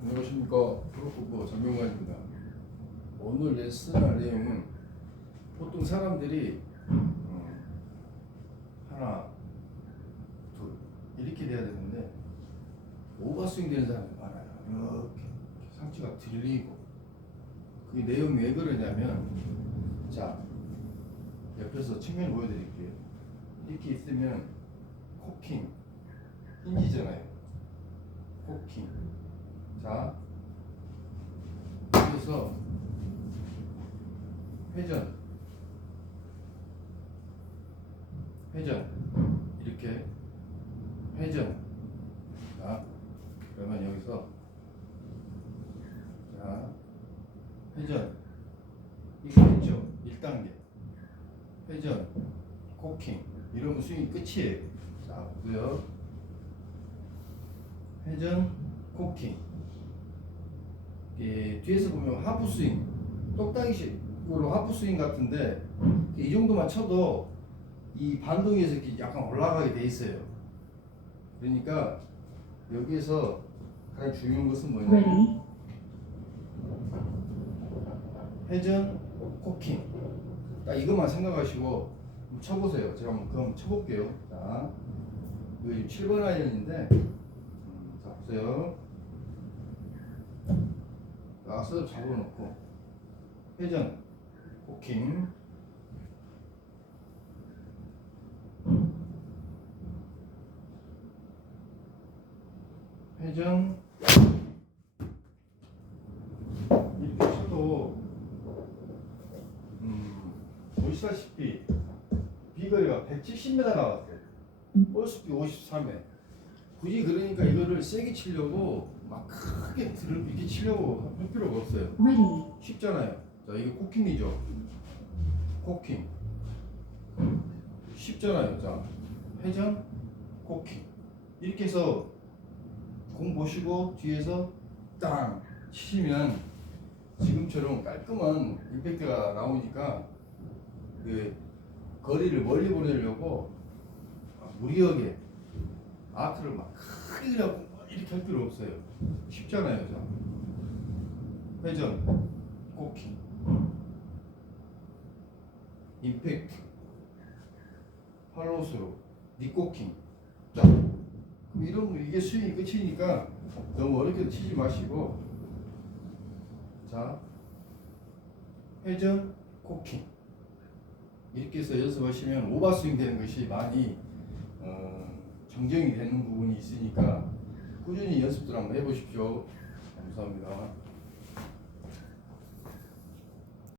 안녕하십니까 프로포버 정명관입니다. 오늘 레슨할 내용은 보통 사람들이 어, 하나, 둘 이렇게 돼야 되는데 오버스윙 되는 사람이 많아요. 이렇게 상체가 들리고 그게 내용이 왜 그러냐면 자 옆에서 측면 보여드릴게요. 이렇게 있으면 코킹 힌지잖아요. 코킹 자, 여기서 회전, 회전, 이렇게 회전. 자, 그러면 여기서 자, 회전. 이거 있죠? 1단계. 회전, 코킹. 이러면 스윙이 끝이에요. 자, 보세요. 회전, 코킹. 이 뒤에서 보면 하프 스윙, 똑딱이식으로 하프 스윙 같은데 이 정도만 쳐도 이 반동에서 이렇게 약간 올라가게 돼 있어요. 그러니까 여기에서 가장 중요한 것은 뭐냐면 회전, 코킹. 딱 이것만 생각하시고 쳐보세요. 제가 한번 한번 쳐볼게요. 자, 이거 지금 7번 아이언인데, 음, 자 보세요. 나서 잡아놓고 회전, 코킹. 회전 이렇게 쳐도 음, 보시다시피 비거리가 170m 나왔어요. 볼스피 53에 굳이 그러니까 이거를 세게 치려고 막 크게 들을 이렇게 치려고 할 필요가 없어요. ready, 쉽잖아요. 자 이게 코킹이죠. 코킹 쉽잖아요. 자 회전 코킹 이렇게 해서 공 보시고 뒤에서 땅 치시면 지금처럼 깔끔한 임팩트가 나오니까 그 거리를 멀리 보내려고 무리하게 아크를 막 크게 그려고 이렇게 할 필요 없어요. 쉽잖아요. 자. 회전, 코킹, 임팩트, 팔로스로, 니코킹. 자, 그럼 이런 거 이게 스윙이 끝이니까 너무 어렵게 치지 마시고 자 회전, 코킹 이렇게 해서 연습하시면 오버스윙 되는 것이 많이 어, 정정이 되는 부분이 있으니까 꾸준히 연습들 한번 해보십시오. 감사합니다.